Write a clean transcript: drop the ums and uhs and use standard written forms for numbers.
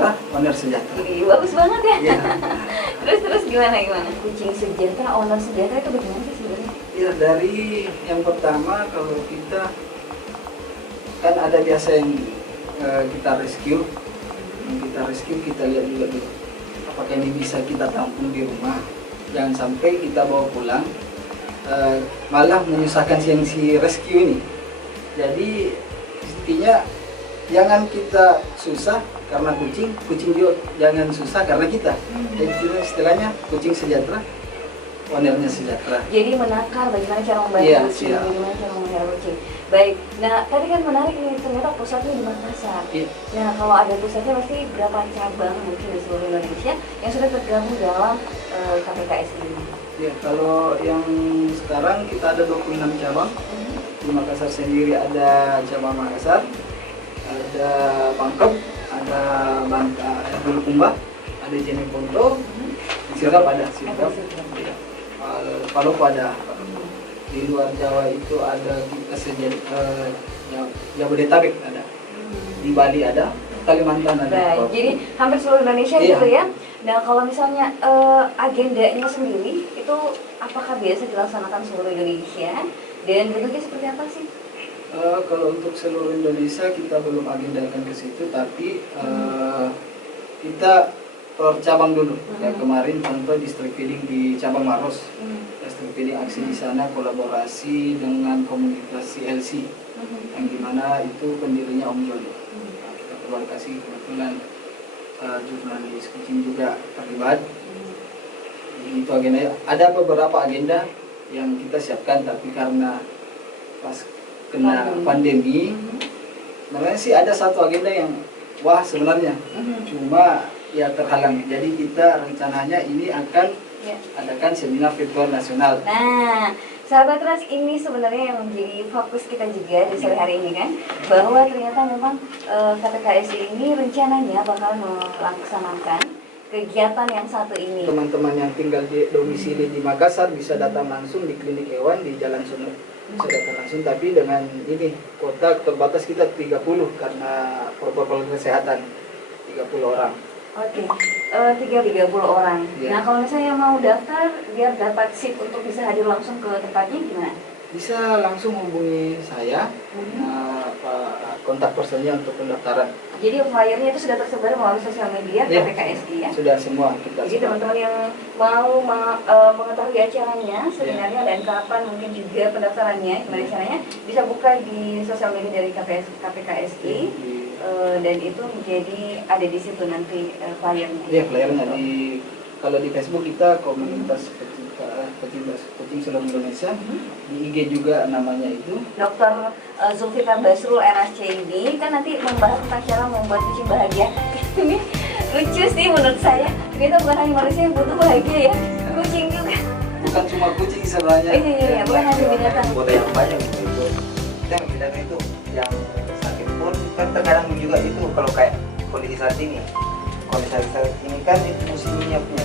sejahtera, owner sejahtera. Ih, bagus banget ya. Iya. Terus gimana? Kucing sejahtera, owner sejahtera itu bagaimana sih sebenarnya? Ya, dari yang pertama kalau kita kan ada biasa yang kita rescue. Yang kita rescue kita lihat juga dulu apakah ini bisa kita tampung di rumah. Jangan sampai kita bawa pulang malah menyusahkan si rescue ini. Jadi intinya jangan kita susah karena kucing juga jangan susah karena kita. Jadi istilahnya kucing sejahtera, ownernya sejahtera. Jadi menakar bagaimana cara membantu Iya, kucing, iya. bagaimana cara memelihara kucing. Baik, nah tadi kan menarik nih, ternyata pusatnya di Makassar. Iya. Nah kalau ada pusatnya pasti berapa cabang mungkin di seluruh Indonesia yang sudah tergabung dalam KPKS ini? Ya, kalau yang sekarang kita ada 26 cabang. Di Makassar sendiri ada cabang Makassar, ada Pangkep, ada Bangka, Bulukumba, ada Jeneponto, Sirgap ada, Sirgap, ya. Palopo ada. Di luar Jawa itu ada kita Jabodetabek ada, di Bali ada, Kalimantan ada. Baik, jadi hampir seluruh Indonesia Iya. gitu ya. Nah kalau misalnya agendanya sendiri itu apakah biasa dilaksanakan seluruh Indonesia dan bentuknya seperti apa sih? Kalau untuk seluruh Indonesia kita belum agendakan ke situ, tapi kita per cabang dulu. Kayak kemarin contoh district feeding di cabang Maros, district feeding aksi di sana kolaborasi dengan komunitas CLC, yang dimana itu pendirinya Om Jono. Nah, kita kolaborasi kebetulan jurnalis kucing juga terlibat. Itu agenda. Ada beberapa agenda yang kita siapkan, tapi karena pas kena pandemi, sebenarnya sih ada satu agenda yang wah sebenarnya, cuma ya terhalang. Jadi kita rencananya ini akan adakan seminar virtual nasional. Nah, sahabat Ras, ini sebenarnya yang menjadi fokus kita juga di sore hari ini kan, bahwa ternyata memang KPKS ini rencananya bakal melaksanakan kegiatan yang satu ini. Teman-teman yang tinggal di domisili di Makassar bisa datang langsung di klinik hewan di Jalan Sunut. Bisa datang langsung, tapi dengan ini kuota terbatas kita 30 karena protokol kesehatan 30 orang. Oke, 30 orang. Ya. Nah, kalau misalnya mau daftar biar dapat seat untuk bisa hadir langsung ke tempatnya gimana? Bisa langsung hubungi saya, kontak personnya untuk pendaftaran. Jadi flyernya itu sudah tersebar melalui sosial media Ya, KPKSI ya? sudah semua kita. Jadi teman-teman yang mau mengetahui acaranya sebenarnya dan kapan mungkin juga pendaftarannya, gimana caranya, bisa buka di sosial media dari KPKSI dan itu menjadi ada di situ nanti flyernya. Iya, flyernya kalau di Facebook kita komunitas kucing seluruh Indonesia, di IG juga namanya itu. Dr. Zulfikar Basrul RSCID kan nanti membahas tentang cara membuat kucing bahagia. Ini lucu sih menurut saya. Ternyata bukan hanya manusia yang butuh bahagia ya, kucing juga. Bukan cuma kucing sebenarnya. Iya, bukan hanya binatang. Anggota yang banyak itu yang binatang itu yang sakit pun kan terkadang juga itu kalau kayak kondisi saat ini kan itu musimnya punya